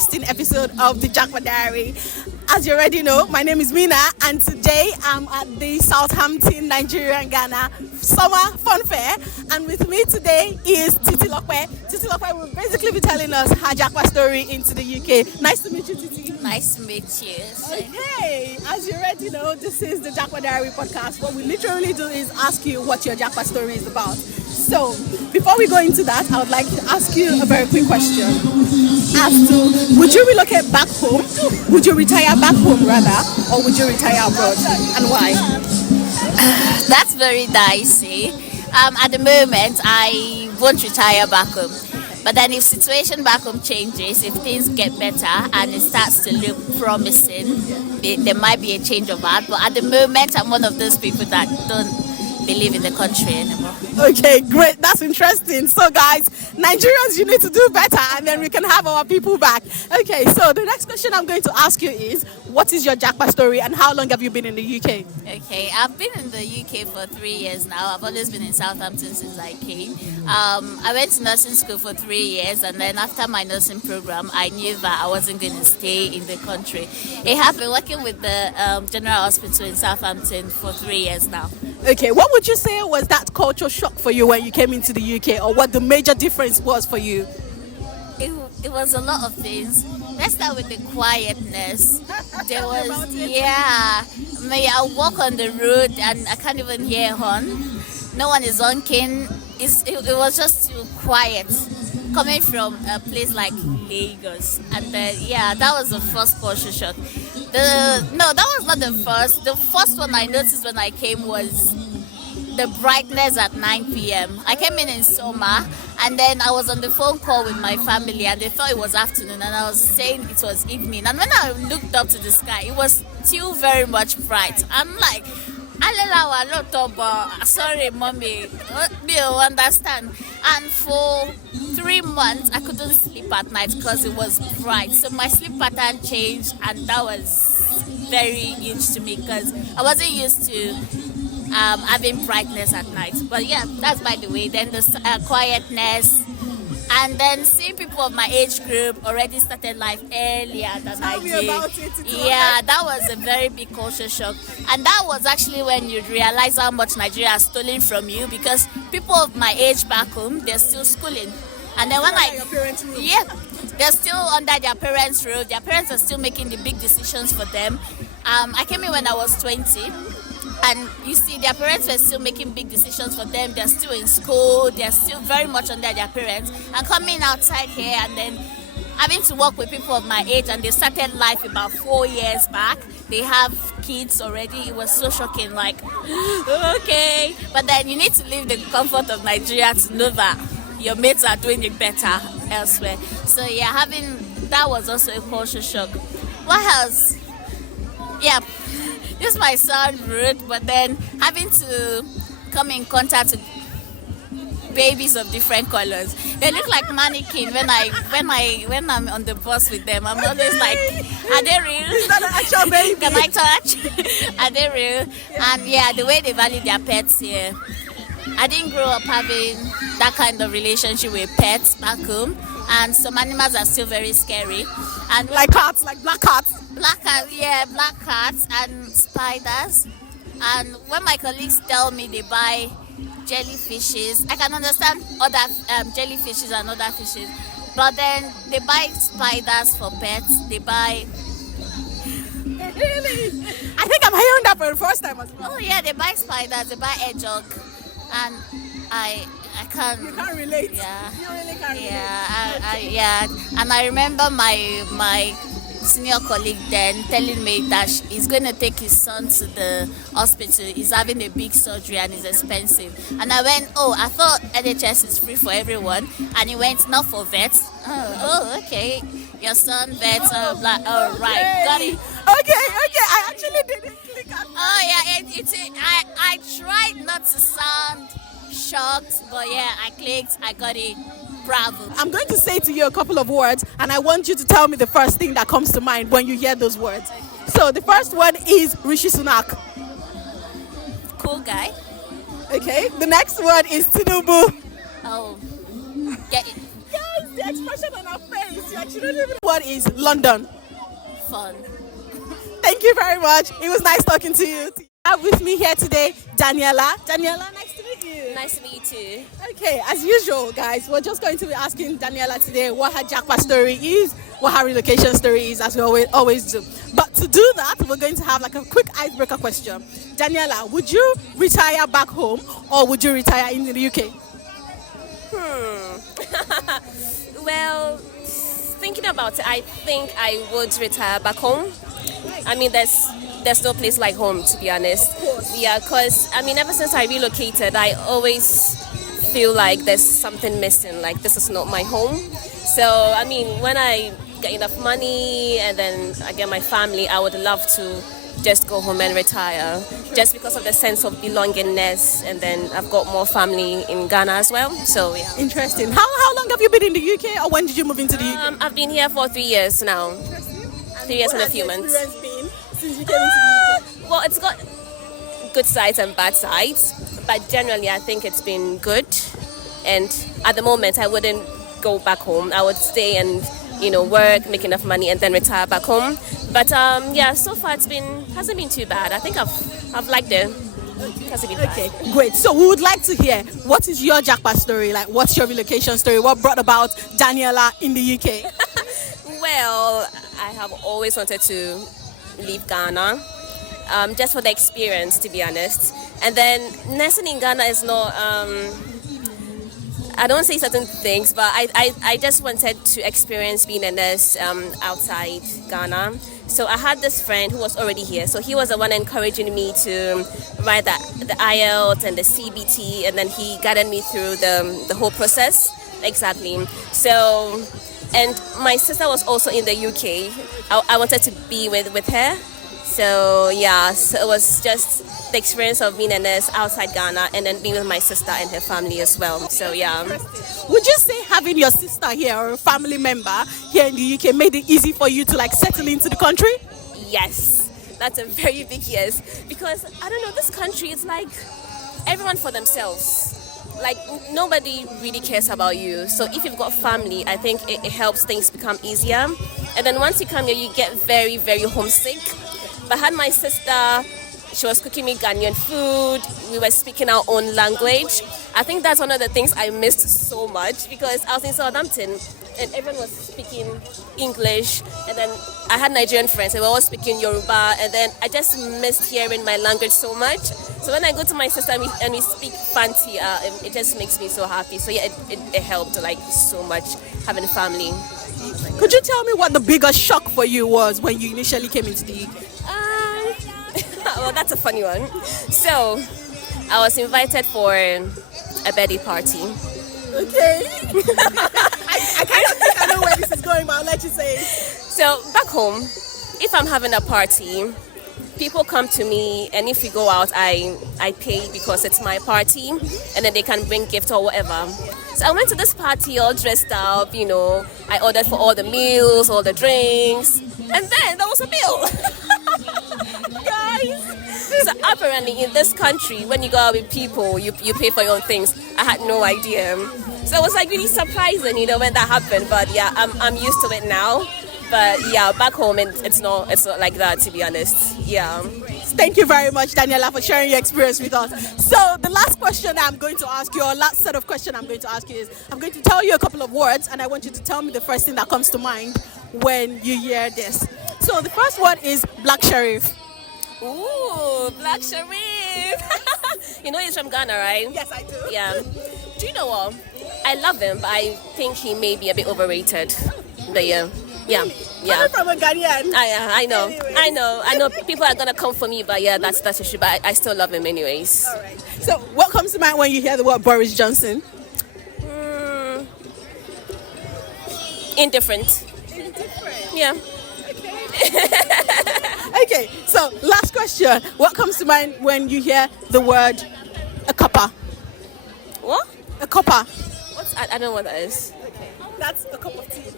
interesting episode of the Jackpot Diary. As you already know, my name is Mina, and today I'm at the Southampton Nigeria-Ghana Summer Funfair. And with me today is Titi Lokwe. Titi Lokwe will basically be telling us her Jackpot story into the UK. Nice to meet you, Titi. Nice to meet you. Okay, as you already know, this is the Jackpot Diary podcast. What we literally do is ask you what your Jackpot story is about. So, before we go into that, I would like to ask you a very quick question. As to, would you relocate back home? Would you retire back home rather? Or would you retire abroad? And why? That's very dicey. At the moment, I won't retire back home. But then if situation back home changes, if things get better and it starts to look promising, there might be a change of heart. But at the moment, I'm one of those people that don't believe in the country anymore. Okay, great. That's interesting. So guys, Nigerians, you need to do better and then we can have our people back. Okay, so the next question I'm going to ask you is, what is your Jackpot story and how long have you been in the UK? Okay, I've been in the UK for 3 years now. I've always been in Southampton since I came. I went to nursing school for 3 years, and then after my nursing program, I knew that I wasn't going to stay in the country. I have been working with the General Hospital in Southampton for 3 years now. Okay, what would you say was that culture shock for you when you came into the UK, or what the major difference was for you? It was a lot of things. Let's start with the quietness. There was, I walk on the road and I can't even hear a horn. No one is honking. It was just too quiet. Coming from a place like Lagos. And that was the first culture shock. That was not the first. The first one I noticed when I came was the brightness at 9 p.m. I came in summer, and then I was on the phone call with my family and they thought it was afternoon and I was saying it was evening. And when I looked up to the sky, it was still very much bright. I'm like, sorry mommy, you don't understand. And for 3 months I couldn't sleep at night because it was bright. So my sleep pattern changed, and that was very huge to me because I wasn't used to having brightness at night. But yeah, that's by the way. Then the quietness, and then seeing people of my age group already started life earlier than I did. Yeah, that was a very big culture shock. And that was actually when you realize how much Nigeria has stolen from you, because people of my age back home, they're still schooling. And then when they're still under their parents' roof. Their parents are still making the big decisions for them. I came in when I was 20. And you see, their parents were still making big decisions for them. They're still in school. They're still very much under their parents. And coming outside here and then having to work with people of my age, and they started life about 4 years back. They have kids already. It was so shocking, like, okay. But then you need to leave the comfort of Nigeria to know that your mates are doing it better elsewhere. So yeah, that was also a culture shock. What else? Yeah. This might sound rude, but then having to come in contact with babies of different colors. They look like mannequin when I'm on the bus with them. I'm always like, are they real? Is that an actual baby? Can I touch? Are they real? Yeah. And the way they value their pets here. I didn't grow up having that kind of relationship with pets back home, and some animals are still very scary. And like cats, like black cats. Black cats and spiders. And when my colleagues tell me they buy jellyfishes, I can understand other jellyfishes and other fishes. But then they buy spiders for pets. They buy... Really? I think I'm hearing that for the first time as well. Oh yeah, they buy spiders, they buy hedgehog. And I can't... You can't relate. Yeah. You really can't relate. Yeah, and I remember my senior colleague then telling me that he's going to take his son to the hospital. He's having a big surgery and it's expensive. And I went, I thought NHS is free for everyone. And he went, not for vets. Oh, okay. Your son vets, right, got it. Okay, I actually didn't click on that. Oh yeah, I tried not to sound shocked, but yeah, I clicked, I got it. Bravo. I'm going to say to you a couple of words, and I want you to tell me the first thing that comes to mind when you hear those words. So the first one is Rishi Sunak. Cool guy. Okay. The next one is Tinubu. Oh. Yeah. Yes, the expression on her face. What is London? Fun. Thank you very much. It was nice talking to you. I have with me here today, Daniela. Daniela, nice to meet you. Nice to meet you too. Okay, as usual, guys, we're just going to be asking Daniela today what her jackpot story is, what her relocation story is, as we always do. But to do that, we're going to have like a quick icebreaker question. Daniela, would you retire back home or would you retire in the UK? Well, thinking about it, I think I would retire back home. I mean, there's no place like home, to be honest. Yeah, because I mean, ever since I relocated, I always feel like there's something missing. Like this is not my home. So I mean, when I get enough money and then I get my family, I would love to just go home and retire, just because of the sense of belongingness. And then I've got more family in Ghana as well. So yeah. Interesting. How long have you been in the UK, or when did you move into the UK? I've been here for 3 years now. 3 years and a few months. What has your experience been since you came into the UK? Well, it's got good sides and bad sides, but generally I think it's been good. And at the moment, I wouldn't go back home. I would stay and work, make enough money, and then retire back home. But yeah, so far hasn't been too bad. I think I've liked it. Hasn't been bad. Okay, great. So we would like to hear, what is your jackpot story? Like, what's your relocation story? What brought about Daniela in the UK? Well, I have always wanted to leave Ghana, just for the experience, to be honest. And then nursing in Ghana is not, I don't say certain things, but I just wanted to experience being a nurse outside Ghana. So I had this friend who was already here. So he was the one encouraging me to write the IELTS and the CBT, and then he guided me through the whole process. Exactly. So, and my sister was also in the UK. I wanted to be with her. So yeah, so it was just the experience of being a nurse outside Ghana and then being with my sister and her family as well. So yeah. Would you say having your sister here or a family member here in the UK made it easy for you to like settle into the country? Yes, that's a very big yes. Because I don't know, this country is like everyone for themselves. Like nobody really cares about you. So if you've got family, I think it helps things become easier. And then once you come here, you get very, very homesick. But I had my sister, she was cooking me Ghanaian food. We were speaking our own language. I think that's one of the things I missed so much, because I was in Southampton and everyone was speaking English. And then I had Nigerian friends, they were all speaking Yoruba. And then I just missed hearing my language so much. So when I go to my sister and we speak Fanti, it just makes me so happy. So yeah, it helped like so much having family. Could you tell me what the biggest shock for you was when you initially came into the UK? Well, that's a funny one. So, I was invited for a birthday party. Okay. I kind of think I know where this is going, but I'll let you say it. So, back home, if I'm having a party, people come to me, and if we go out, I pay because it's my party, and then they can bring gifts or whatever. So I went to this party all dressed up, I ordered for all the meals, all the drinks, and then there was a bill. Guys! So apparently in this country, when you go out with people, you pay for your own things. I had no idea. So it was like really surprising, when that happened. But yeah, I'm used to it now. But yeah, back home it's not like that, to be honest. Yeah. Thank you very much, Daniela, for sharing your experience with us. So the last question I'm going to ask you, or last set of questions I'm going to ask you is, I'm going to tell you a couple of words, and I want you to tell me the first thing that comes to mind when you hear this. So the first word is Black Sheriff. Ooh, Black Sharif. You know he's from Ghana, right? Yes, I do. Yeah. Do you know what? I love him, but I think he may be a bit overrated. But yeah. Yeah. Coming from a Ghanaian. I know. Anyways. I know people are gonna come for me, but yeah, that's a issue. But I still love him anyways. All right. So what comes to mind when you hear the word Boris Johnson? Indifferent. Yeah. Okay, so last question. What comes to mind when you hear the word a cuppa? What? A cuppa. I don't know what that is. Okay. That's a cup of tea.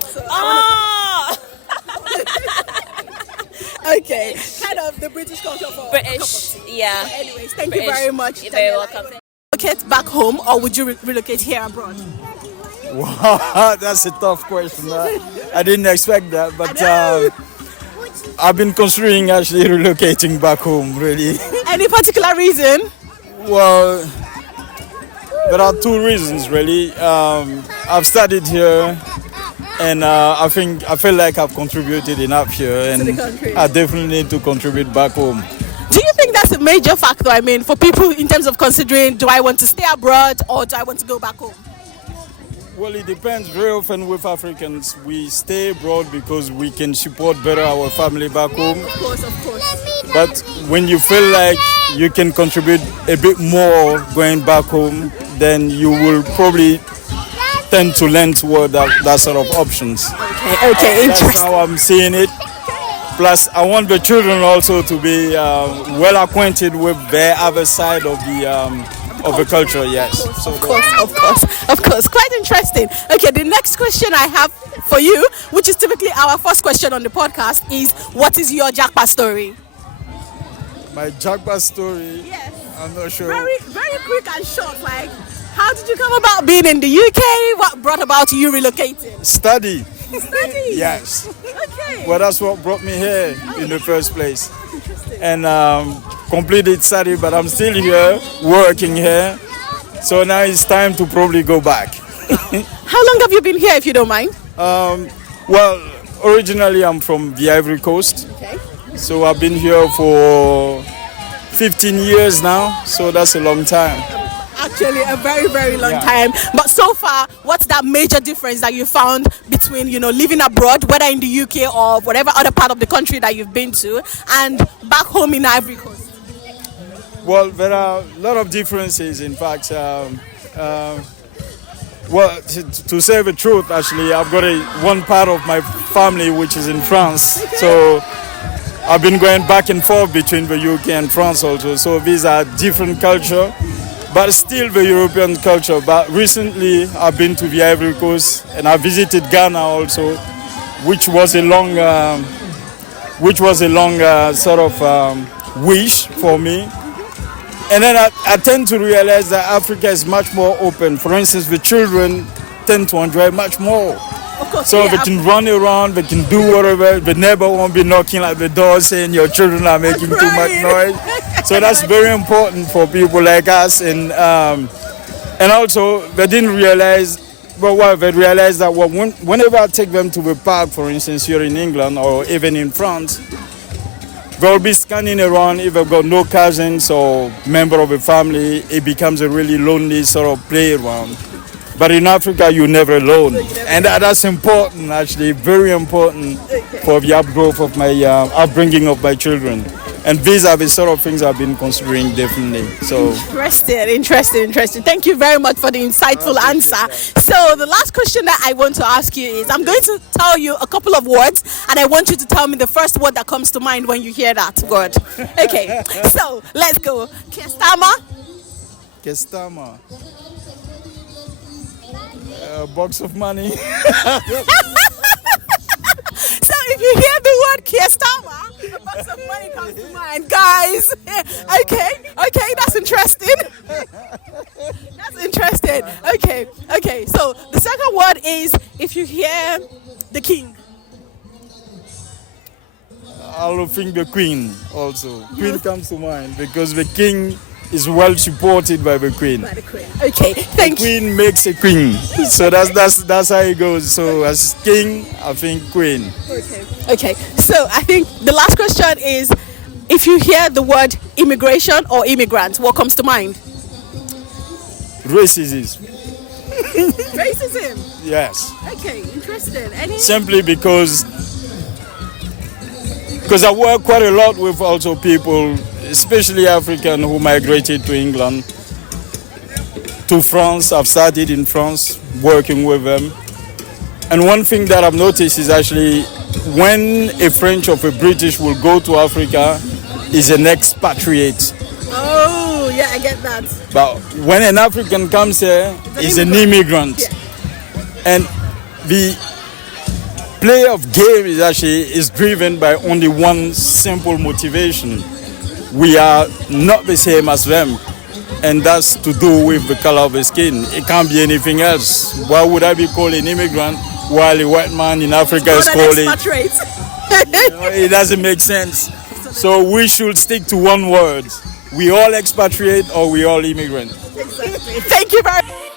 So Oh! Okay, kind of the British culture for a cup of British. tea. Yeah. But anyways, thank British. you very much. You're very Daniela. welcome. Relocate back home, or would you relocate here abroad? Wow, that's a tough question. I didn't expect that, but I've been considering actually relocating back home, really. Any particular reason? Well, there are two reasons, really. I've studied here, and I feel like I've contributed enough here, and the country. I definitely need to contribute back home. Do you think that's a major factor? I mean, for people in terms of considering, do I want to stay abroad or do I want to go back home? Well, it depends. Very often with Africans, we stay abroad because we can support better our family back home. Of course. But when you feel like you can contribute a bit more going back home, then you will probably tend to lean toward that sort of options. Okay, That's interesting. how I'm seeing it. Plus, I want the children also to be well acquainted with their other side of the culture. Yes. So Of course. Quite interesting. Okay, the next question I have for you, which is typically our first question on the podcast, is what is your Jackpot story? my jackpot story. Yes. I'm not sure. Very quick and short. Like, how did you come about being in the UK? What brought about you relocating? Study. Study. Yes. Okay. Well, that's what brought me here in the first place. And completed study, but I'm still here, working here. So now it's time to probably go back. How long have you been here, if you don't mind? Well, originally I'm from the Ivory Coast. Okay. So I've been here for 15 years now. So that's a long time. Actually, a very long time. But so far, what's that major difference that you found between, living abroad, whether in the UK or whatever other part of the country that you've been to, and back home in Ivory Coast? Well, there are a lot of differences. In fact, well, to say the truth, actually, I've got one part of my family which is in France. Okay. So I've been going back and forth between the UK and France also. So these are different culture, but still the European culture. But recently I've been to the Ivory Coast and I visited Ghana also, which was a long sort of wish for me. And then I tend to realize that Africa is much more open. For instance, the children tend to enjoy much more. Of course, So yeah, they can run around, they can do whatever. The neighbor won't be knocking at the door saying your children are making too much noise. So that's very important for people like us. And also, they didn't realize, they realized that whenever I take them to the park, for instance, here in England or even in France, they'll be scanning around. If they've got no cousins or member of a family, it becomes a really lonely sort of playground. But in Africa, you're never alone. And that's important, actually, very important for the upgrowth of my upbringing of my children. And these are the sort of things I've been considering definitely. So Interesting. Thank you very much for the insightful answer. So the last question that I want to ask you is, I'm going to tell you a couple of words and I want you to tell me the first word that comes to mind when you hear that word. Okay, so let's go. Kestama. Kestama. A box of money. So if you hear the word Kestama, a box of money comes to mind, guys. Okay, that's interesting. Okay. So the second word is, if you hear the king. I'll think the queen also. Queen comes to mind because the king is well supported by the queen. Okay, thank you. Queen makes a queen. So that's how it goes. So as king, I think queen. Okay. So I think the last question is, if you hear the word immigration or immigrant, what comes to mind? Racism. Racism. Yes. Okay, interesting. Simply because I work quite a lot with also people, especially African, who migrated to England, to France. I've started in France working with them. And one thing that I've noticed is actually when a French or a British will go to Africa, is an expatriate. Oh, yeah, I get that. But when an African comes here, is an immigrant. Yeah. And the play of game is driven by only one simple motivation. We are not the same as them. and that's to do with the color of his skin. It can't be anything else. Why would I be called an immigrant while a white man in Africa is called expatriate. it doesn't make sense. So we should stick to one word. We all expatriate or we all immigrant. Exactly. Thank you very much.